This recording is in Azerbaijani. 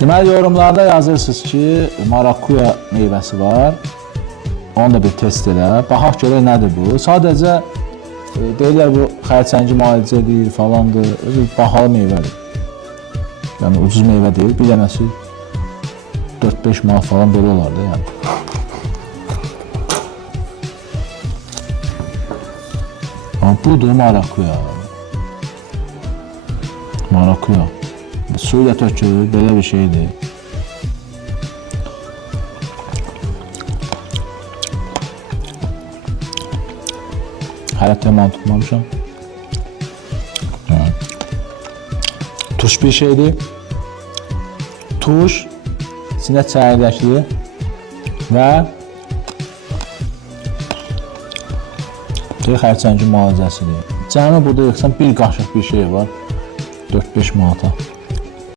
Deməli, yorumlarda yazırsınız ki, marakuya meyvəsi var. Onu da bir test elə. Baxaq görək nədir bu. Sadəcə deyirlər bu xərçəngi müalicə edir falandır. Özü bahalı meyvədir. Yəni ucuz meyvə deyil. Bir dənəsi 4-5 manat falan belə olar da yəni. Amma budur marakuya. Marakuya. Su ilə tökülür, belə bir şeydir. Hələ təman tutmamışam. Tuş bir şeydir. Tuş, içində çəyirdəkli və xərçəngi müalicəsidir. Cəmi burada yıxsan bir qaşıq bir şey var. 4-5 manata.